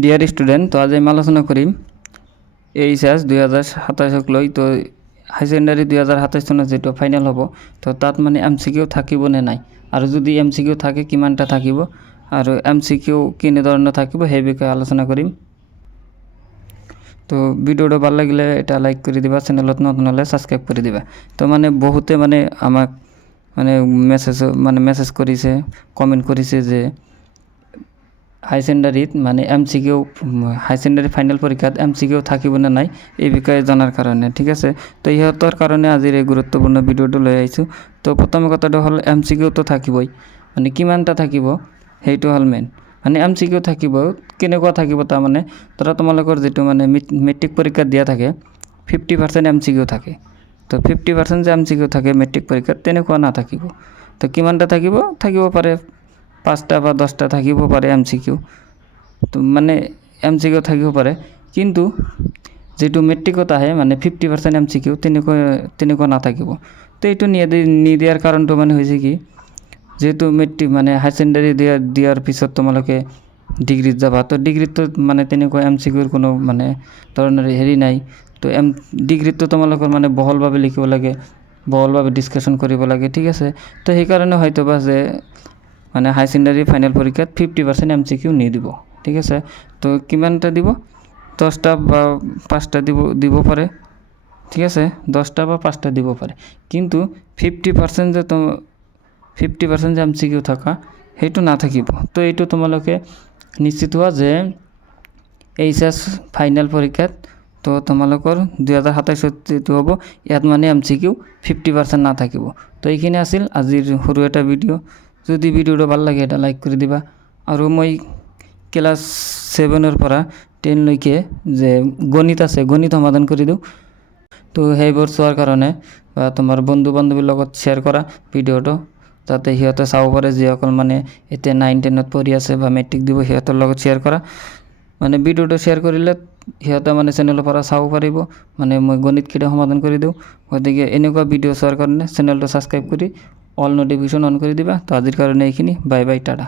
Dear student, তো আজ আমি আলোচনা করি এইচএস 2027 লৈ। তো হাই সেকেন্ডারি 2027 চনত যেটো ফাইনেল হ'ব, তো তাত মানে MCQ থাকিব নে নাই, আৰু যদি MCQ থাকে কিমানটা থাকিব, আৰু MCQ কেনেধৰণৰ থাকিব সেই বিষয়ে আলোচনা কৰিম। তো ভিডিওটো ভাল লাগিলে এটা লাইক কৰি দিবা, চেনেলত নতুন হ'লে সাবস্ক্ৰাইব কৰি দিবা। তো মানে বহুতে মানে আমাক মেসেজ কৰিছে, কমেন্ট কৰিছে যে হাই সেকেন্ডারিত মানে MCQ হাই সেকেন্ডারি ফাইনাল পরীক্ষাত MCQ থাকিব না নাই এই বিষয়ে জানার কারণে, ঠিক আছে। তো ইহঁতৰ কাৰণে আজিৰ এই গুৰুত্বপূৰ্ণ ভিডিওটো লৈ আহিছোঁ। তো প্ৰথম কথাটো হ'ল MCQ তো থাকিবই, মানে কিমানটা থাকিব সেইটো হ'ল মেইন। মানে MCQ থাকিব, কেনেকুৱা থাকিব তাৰমানে ধৰা তোমালোকৰ যিটো মানে মেট্ৰিক পৰীক্ষাত দিয়া থাকে 50% MCQ থাকে। তো 50% যে MCQ থাকে মেট্ৰিক পৰীক্ষাত তেনেকুৱা নাথাকিব। তো কিমানটা থাকিব পাৰে 5টা বা 10টা থাকিব পাৰে MCQ। তো মানে MCQ থাকিব পাৰে, কিন্তু যেটো মেট্ৰিকত আহে মানে 50% MCQ তেনেকুৱা নাথাকিব। তো এইটো নিদিয়াৰ কাৰণটো মানে হৈছে কি, যেহেতু মেট্ৰিক মানে হাই সেকেন্ডাৰি দিয়াৰ পিছত তোমালোকে ডিগ্ৰীত যাবা, তো ডিগ্ৰীত মানে তেনেকুৱা MCQৰ কোনো মানে ধৰণৰ হেৰি নাই। তো ডিগ্ৰীত তোমালোকৰ মানে বহলভাৱে লিখিব লাগে, বহলভাৱে ডিছকাশ্যন কৰিব লাগে, ঠিক আছে। তো সেইকাৰণে হয়তোবা যে মানে হাই সেকেন্ডারি ফাইনাল পরীক্ষাত 50% MCQ নিদিব, ঠিক আছে। তো কিমানটা দিব, 10টা বা 5টা দিব পাৰে, ঠিক আছে। 10টা বা 5টা দিব পাৰে, কিন্তু 50% যে 50% যে MCQ থাকা সেইটো নাথাকিব। তো এইটো তোমালোকে নিশ্চিত হোৱা যে এইচএস ফাইনাল পৰীক্ষাত তো তোমালোকৰ 2027 যেটো হ'ব ইয়াত মানে MCQ 50% নাথাকিব। তো এইখিনি আছিল আজিৰ সৰু এটা ভিডিও। যদি ভিডিওটো ভাল লাগে এটা লাইক কৰি দিবা, আৰু মই ক্লাস 7ৰ পৰা 10 লৈকে যে গণিত আছে গণিত সমাধান কৰি দিওঁ। তো সেইবোৰ চোৱাৰ কাৰণে বা তোমাৰ বন্ধু বান্ধৱীৰ লগত শ্বেয়াৰ কৰা ভিডিওটো, যাতে সিহঁতে চাব পাৰে যিসকল মানে এতিয়া 9-10ত পঢ়ি আছে বা মেট্ৰিক দিব, সিহঁতৰ লগত শ্বেয়াৰ কৰা। মানে ভিডিওটো শ্বেয়াৰ কৰিলে সিহঁতে মানে চেনেলৰ পৰা চাব পাৰিব, মানে মই গণিতকেইটা সমাধান কৰি দিওঁ। গতিকে এনেকুৱা ভিডিও চোৱাৰ কাৰণে চেনেলটো ছাবস্ক্ৰাইব কৰি অল নোটিফিকেশ্যন অন কৰি দিবা। তো আজিৰ কাৰণে এইখিনি, বাই বাই, টাটা।